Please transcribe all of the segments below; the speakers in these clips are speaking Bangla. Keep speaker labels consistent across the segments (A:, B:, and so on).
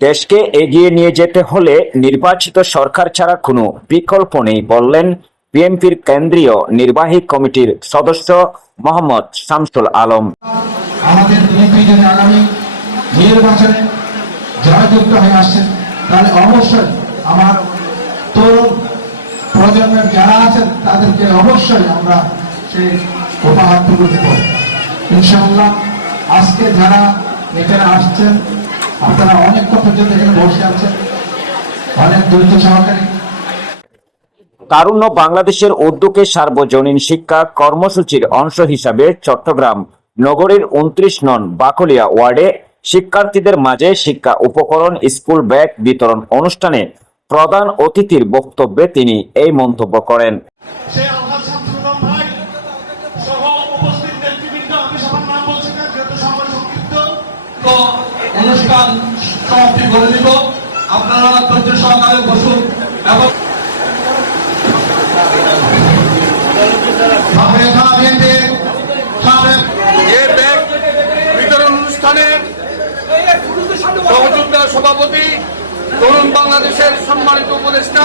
A: দেশকে এগিয়ে নিয়ে যেতে হলে নির্বাচিত সরকার ছাড়া কোনো বিকল্প নেই, বললেন বিএনপির কেন্দ্রীয় নির্বাহী কমিটির সদস্য মোহাম্মদ শামসুল আলম।
B: আমাদের হয়ে আসছেন তাহলে অবশ্যই আমার তরুণ প্রজন্মের যারা আছেন, তাদেরকে অবশ্যই আমরা সেই দেব। আজকে যারা এখানে আসছেন আপনারা অনেকক্ষণ পর্যন্ত এখানে বসে আছেন অনেক ধৈর্য সহকারী।
A: তারুণ্য বাংলাদেশের উদ্যোগে সার্বজনীন শিক্ষা কর্মসূচির অংশ হিসাবে চট্টগ্রাম নগরীর উনত্রিশ নন বাকলিয়া ওয়ার্ডে শিক্ষার্থীদের মাঝে শিক্ষা উপকরণ স্কুল ব্যাগ বিতরণ অনুষ্ঠানে প্রধান অতিথির বক্তব্যে তিনি এই মন্তব্য করেন।
B: অনুষ্ঠান সমাপ্তি করে দিব আপনারা ধৈর্য সহকারে বসুন এবং
C: সভাপতি তরুণ বাংলাদেশের সম্মানিত উপদেষ্টা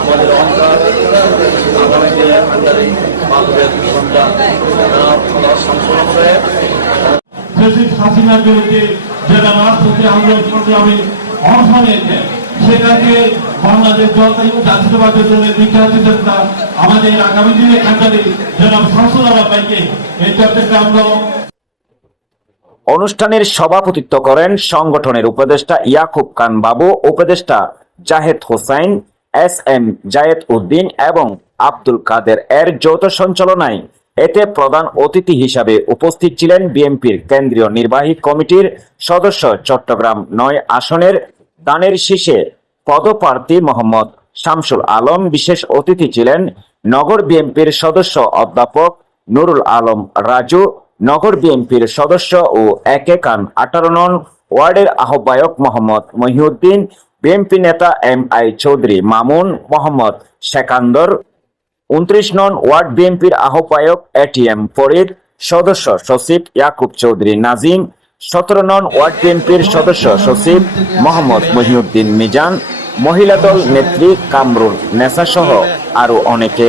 C: আমাদের
D: অহংকার আগামী দিনে আন্ডারে বাংলাদেশ সন্তান সংশোধন করে।
E: হাসিনার বিরুদ্ধে যারা রাজপথে আন্দোলন সংগ্রামে অংশ নিয়েছেন সেটাকে বাংলাদেশ জাতীয়তাবাদের জন্য বিখ্যাত আমাদের আগামী দিনে জনাব শামসুল ভাইকে এই চট্টগ্রাম
A: অনুষ্ঠানের সভাপতিত্ব করেন সংগঠনের উপদেষ্টা ইয়াকুব খান বাবু উপদেষ্টা জাহেদ হোসাইন এস এম জায়েদ উদ্দিন এবং আব্দুল কাদের এর যৌথ সঞ্চালনায় এতে প্রধান অতিথি হিসাবে উপস্থিত ছিলেন বিএনপির কেন্দ্রীয় নির্বাহী কমিটির সদস্য চট্টগ্রাম নয় আসনের দানের শীষে পদপ্রার্থী মোহাম্মদ শামসুল আলম, বিশেষ অতিথি ছিলেন নগর বিএনপির সদস্য অধ্যাপক নুরুল আলম রাজু, নগর বিএনপির সদস্য ও একে কান আঠারো নং ওয়ার্ডের আহ্বায়ক মোহাম্মদ মহিউদ্দিন বিএনপি নেতা এম আই চৌধুরী, মামুন মোহাম্মদ শেকান্দর উনত্রিশ নং ওয়ার্ড বিএনপির আহ্বায়ক এটিএম ফরিদ, সদস্য সচিব ইয়াকুব চৌধুরী নাজিম, সতেরো নং ওয়ার্ড বিএনপির সদস্য সচিব মোহাম্মদ মহিউদ্দিন মিজান, মহিলা দল নেত্রী কামরুল নেসা সহ আরও অনেকে।